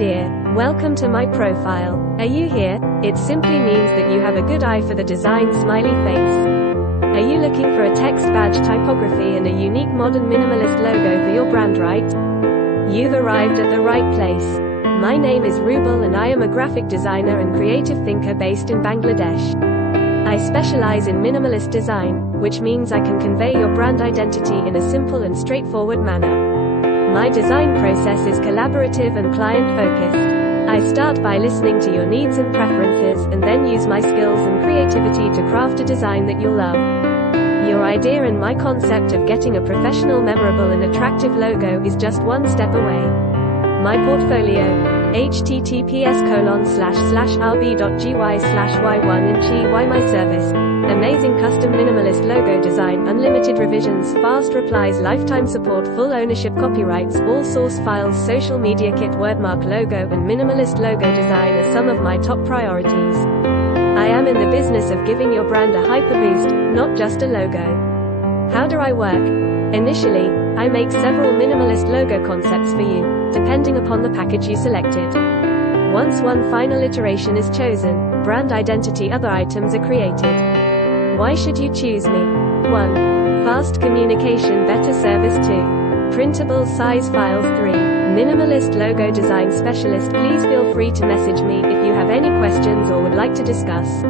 dear. Welcome to my profile. Are you here? It simply means that you have a good eye for the design smiley face. Are you looking for a text badge typography and a unique modern minimalist logo for your brand, right? You've arrived at the right place. My name is Rubel and I am a graphic designer and creative thinker based in Bangladesh. I specialize in minimalist design, which means I can convey your brand identity in a simple and straightforward manner. My design process is collaborative and client-focused. I start by listening to your needs and preferences and then use my skills and creativity to craft a design that you'll love. Your idea and my concept of getting a professional, memorable and attractive logo is just one step away. My portfolio, https://rb.gy/y1 my service, amazing custom minimalist logo design, unlimited revisions, fast replies, lifetime support, full ownership, copyrights, all source files, social media kit, wordmark logo and minimalist logo design are some of my top priorities. I am in the business of giving your brand a hyper boost, not just a logo. How do I work? Initially, I make several minimalist logo concepts for you, depending upon the package you selected. Once one final iteration is chosen, brand identity other items are created. Why should you choose me? 1. Fast communication, better service. 2. Printable size files. 3. Minimalist logo design specialist. Please feel free to message me if you have any questions or would like to discuss.